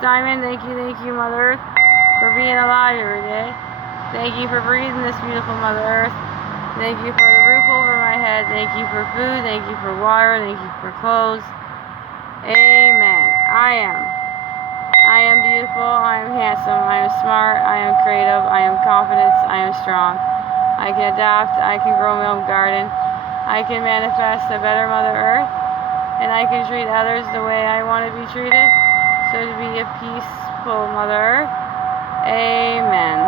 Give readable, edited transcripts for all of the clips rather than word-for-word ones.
Diamond. Thank you, Mother Earth, for being alive every day. Thank you for breathing this beautiful Mother Earth. Thank you for the roof over my head. Thank you for food. Thank you for water. Thank you for clothes. Amen. I am beautiful. I am handsome. I am smart. I am creative. I am confident. I am strong. I can adapt. I can grow my own garden. I can manifest a better Mother Earth. And I can treat others the way I want to be treated. So to be a peaceful Mother Earth. Amen.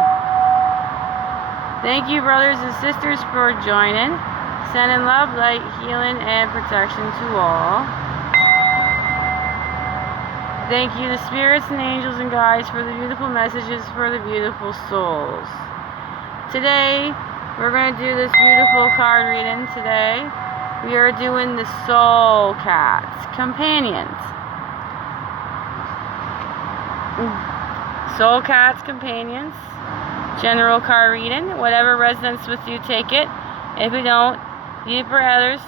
Thank you, brothers and sisters, for joining. Sending love, light, healing, and protection to all. Thank you to spirits and angels and guides for the beautiful messages for the beautiful souls. Today, we're going to do this beautiful card reading. Today, we are doing the Soul Cats Companions. Soul Cats Companions. General card reading. Whatever resonates with you, take it. If you don't, leave it for others.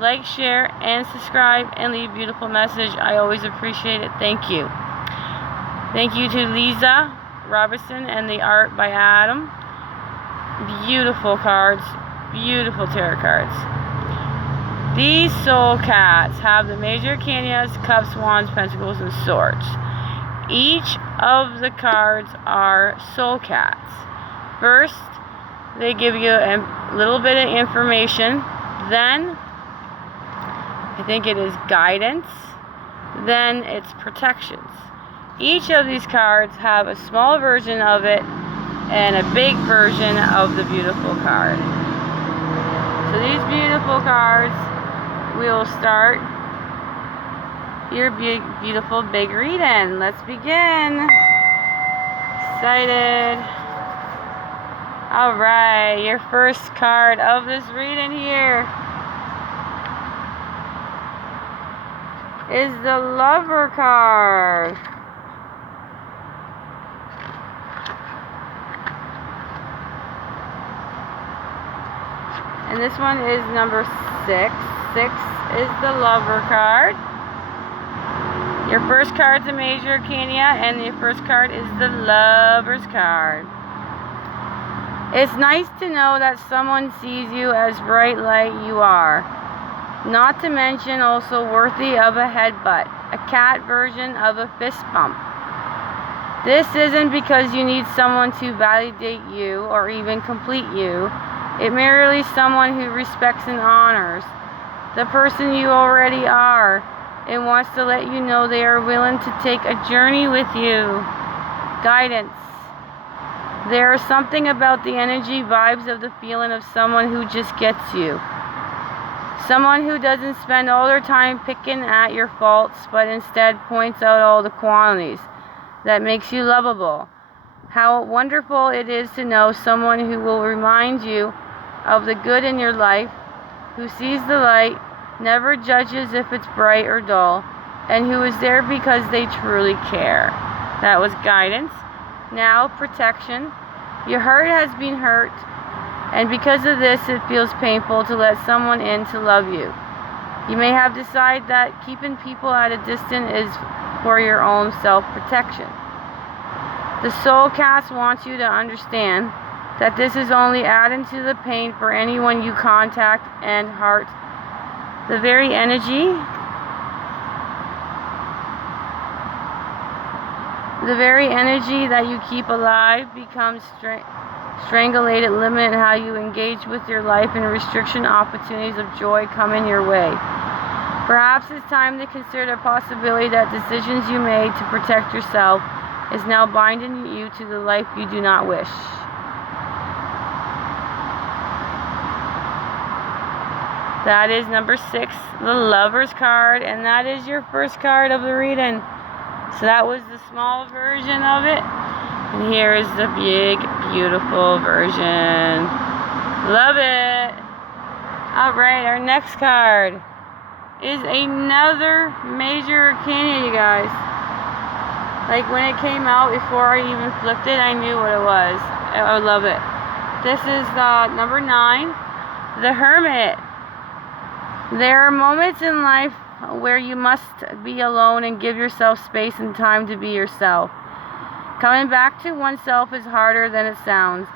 Like, share, and subscribe, and leave a beautiful message. I always appreciate it. Thank you. Thank you to Lisa Robertson and the art by Adam. Beautiful cards. Beautiful tarot cards. These soul cats have the major arcanas, cups, wands, pentacles, and swords. Each of the cards are soul cats. First, they give you a little bit of information. Then, I think it is guidance. Then it's protections. Each of these cards have a small version of it and a big version of the beautiful card. So these beautiful cards, we will start your beautiful big reading. Let's begin. Excited. Alright, your first card of this reading here is the Lover card. And this one is number 6. 6 is the Lover card. Your first card's a major arcana, and your first card is the Lover's card. It's nice to know that someone sees you as bright light you are. Not to mention also worthy of a headbutt, a cat version of a fist pump. This isn't because you need someone to validate you or even complete you. It merely someone who respects and honors the person you already are and wants to let you know they are willing to take a journey with you. Guidance. There is something about the energy, vibes of the feeling of someone who just gets you. Someone who doesn't spend all their time picking at your faults, but instead points out all the qualities that makes you lovable. How wonderful it is to know someone who will remind you of the good in your life, who sees the light, never judges if it's bright or dull, and who is there because they truly care. That was guidance. Now, protection. Your heart has been hurt, and because of this, it feels painful to let someone in to love you. You may have decided that keeping people at a distance is for your own self-protection. The soul cast wants you to understand that this is only adding to the pain for anyone you contact and heart. The very energy that you keep alive becomes strangulated, limited how you engage with your life, and restriction opportunities of joy coming your way. Perhaps it's time to consider the possibility that decisions you made to protect yourself is now binding you to the life you do not wish. That is number 6, the Lover's card, and that is your first card of the reading. So that was the small version of it, and here is the big, beautiful version. Love it. Alright, our next card is another major arcana, you guys. Like when it came out, before I even flipped it, I knew what it was. I love it. This is number 9, the Hermit. There are moments in life where you must be alone and give yourself space and time to be yourself. Coming back to oneself is harder than it sounds,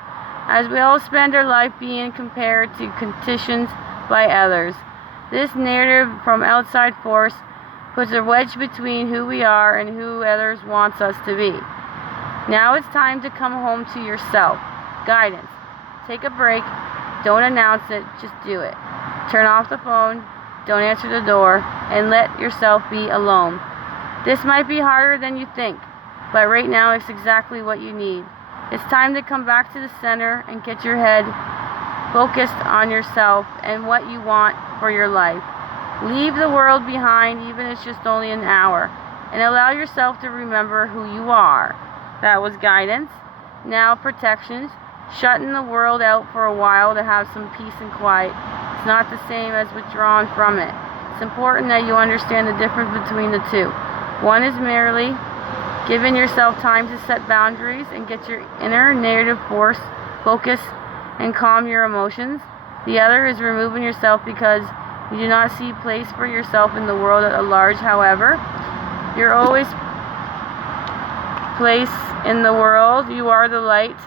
as we all spend our life being compared to conditions by others. This narrative from outside force puts a wedge between who we are and who others wants us to be. Now it's time to come home to yourself. Guidance. Take a break. Don't announce it, just do it. Turn off the phone, don't answer the door, and let yourself be alone. This might be harder than you think, but right now it's exactly what you need. It's time to come back to the center and get your head focused on yourself and what you want for your life. Leave the world behind, even if it's just only an hour, and allow yourself to remember who you are. That was guidance. Now protections. Shutting the world out for a while to have some peace and quiet. It's not the same as withdrawing from it. It's important that you understand the difference between the two. One is merely giving yourself time to set boundaries and get your inner narrative force, focus, and calm your emotions. The other is removing yourself because you do not see place for yourself in the world at large. However, you're always place in the world. You are the light.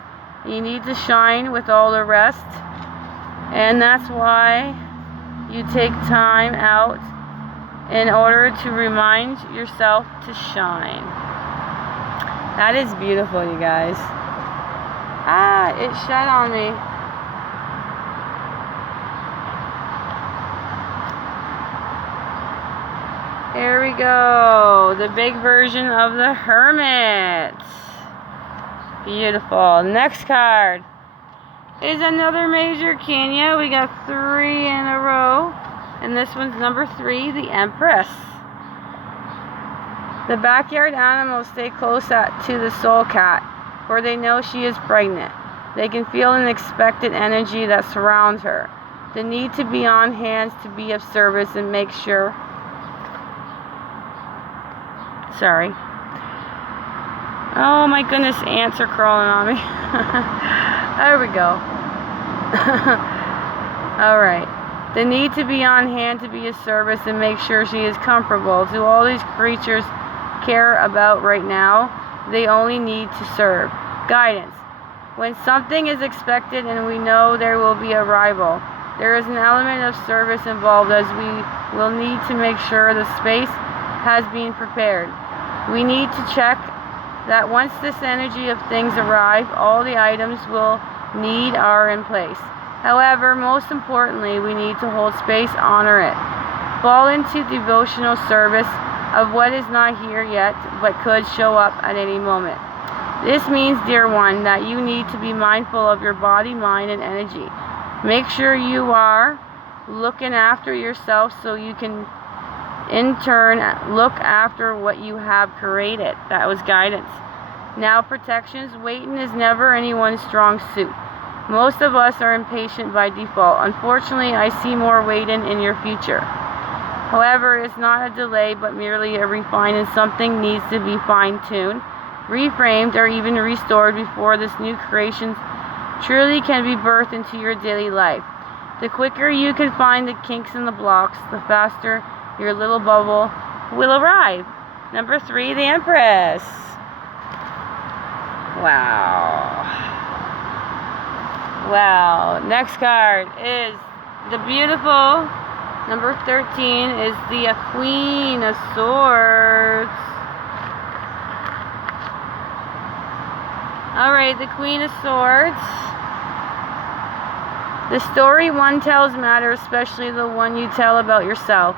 You need to shine with all the rest. And that's why you take time out in order to remind yourself to shine. That is beautiful, you guys. It shut on me. Here we go. The big version of the Hermit. Beautiful. Next card is another major Arcana. We got 3 in a row. And this one's number 3, the Empress. The backyard animals stay close to the soul cat, for they know she is pregnant. They can feel an expected energy that surrounds her. The need to be on hand to be of service and make sure. Sorry. Oh my goodness, ants are crawling on me. There we go. Alright. The need to be on hand to be of service and make sure she is comfortable. Do all these creatures care about right now? They only need to serve. Guidance. When something is expected and we know there will be arrival, there is an element of service involved, as we will need to make sure the space has been prepared. We need to check that once this energy of things arrive, all the items we'll need are in place. However, most importantly, we need to hold space, honor it. Fall into devotional service of what is not here yet, but could show up at any moment. This means, dear one, that you need to be mindful of your body, mind, and energy. Make sure you are looking after yourself so you can in turn look after what you have created. That was guidance. Now protections. Waiting is never anyone's strong suit. Most of us are impatient by default. Unfortunately, I see more waiting in your future. However, it's not a delay, but merely a refinement. Something needs to be fine-tuned, reframed, or even restored before this new creation truly can be birthed into your daily life. The quicker you can find the kinks in the blocks, the faster your little bubble will arrive. Number 3, the Empress. Wow. Wow. Next card is the beautiful number 13 is the Queen of Swords. Alright, the Queen of Swords. The story one tells matters, especially the one you tell about yourself.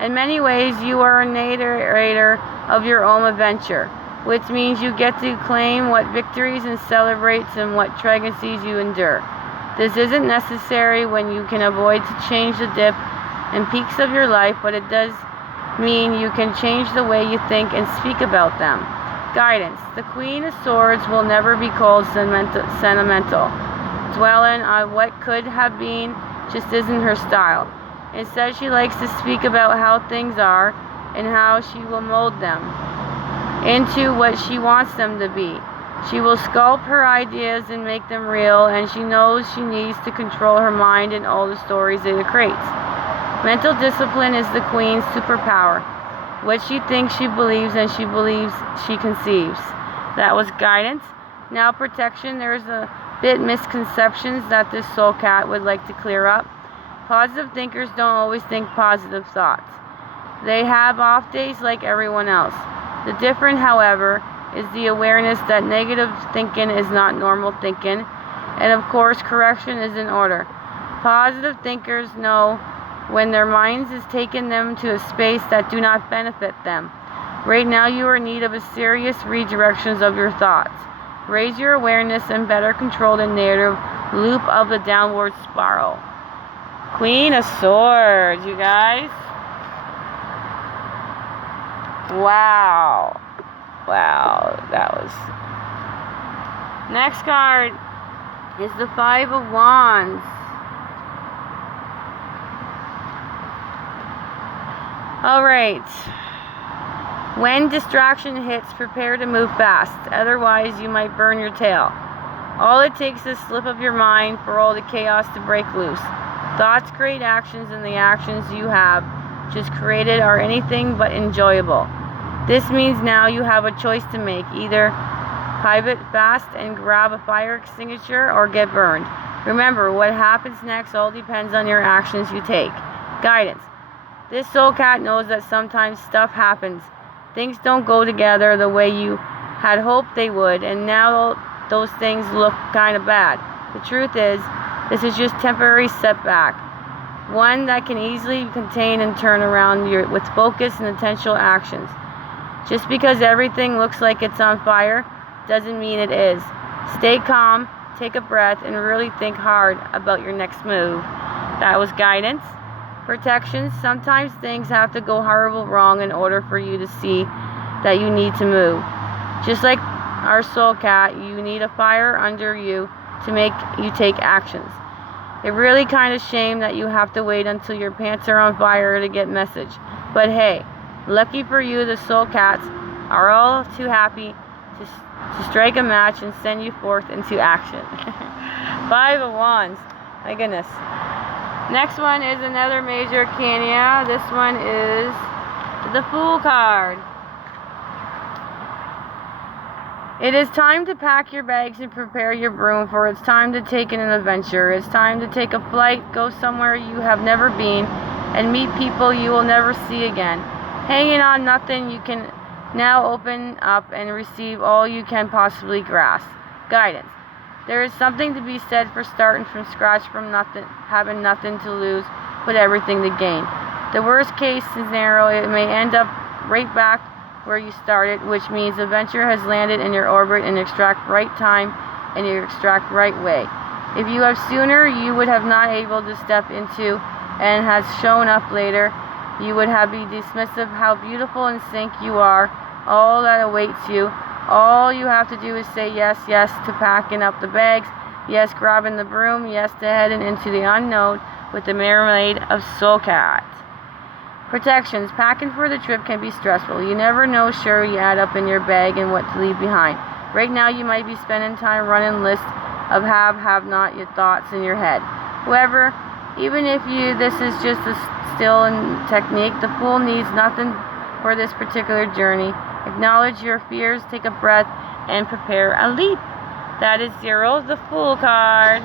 In many ways, you are a narrator of your own adventure, which means you get to claim what victories and celebrate and what tragedies you endure. This isn't necessary when you can avoid to change the dip and peaks of your life, but it does mean you can change the way you think and speak about them. Guidance. The Queen of Swords will never be called sentimental. Dwelling on what could have been just isn't her style. Instead, she likes to speak about how things are and how she will mold them into what she wants them to be. She will sculpt her ideas and make them real, and she knows she needs to control her mind and all the stories that it creates. Mental discipline is the queen's superpower. What she thinks she believes, and she believes she conceives. That was guidance. Now protection. There's a bit misconceptions that this soul cat would like to clear up. Positive thinkers don't always think positive thoughts. They have off days like everyone else. The difference, however, is the awareness that negative thinking is not normal thinking, and of course correction is in order. Positive thinkers know when their minds is taking them to a space that do not benefit them. Right now you are in need of a serious redirections of your thoughts. Raise your awareness and better control the narrative loop of the downward spiral. Queen of Swords, you guys. Wow. Wow, that was... Next card is the Five of Wands. Alright. When distraction hits, prepare to move fast. Otherwise, you might burn your tail. All it takes is a slip of your mind for all the chaos to break loose. Thoughts create actions, and the actions you have just created are anything but enjoyable. This means now you have a choice to make. Either pivot fast and grab a fire extinguisher or get burned. Remember, what happens next all depends on your actions you take. Guidance. This soul cat knows that sometimes stuff happens. Things don't go together the way you had hoped they would, and now those things look kind of bad. The truth is, this is just temporary setback. One that can easily contain and turn around with focus and intentional actions. Just because everything looks like it's on fire doesn't mean it is. Stay calm, take a breath, and really think hard about your next move. That was guidance. Protection. Sometimes things have to go horrible wrong in order for you to see that you need to move. Just like our soul cat, you need a fire under you to make you take actions. It really kind of shame that you have to wait until your pants are on fire to get message. But hey, lucky for you, the soul cats are all too happy to strike a match and send you forth into action. Five of Wands. My goodness. Next one is another major arcana. This one is the Fool card. It is time to pack your bags and prepare your broom, for it's time to take an adventure. It's time to take a flight, go somewhere you have never been, and meet people you will never see again. Hanging on nothing, you can now open up and receive all you can possibly grasp. Guidance. There is something to be said for starting from scratch, from nothing, having nothing to lose but everything to gain. The worst case scenario, it may end up right back where you started, which means adventure has landed in your orbit and extract right time and you extract right way. If you have sooner, you would have not able to step into and has shown up later, you would have be dismissive how beautiful and sync you are, all that awaits you. All you have to do is say yes, yes to packing up the bags, yes grabbing the broom, yes to heading into the unknown with the mermaid of Soul Cat. Protections. Packing for the trip can be stressful. You never know sure you add up in your bag and what to leave behind. Right now you might be spending time running lists of have not, your thoughts in your head. However, even if this is just a skill and technique, the Fool needs nothing for this particular journey. Acknowledge your fears, take a breath, and prepare a leap. That is 0, the Fool card.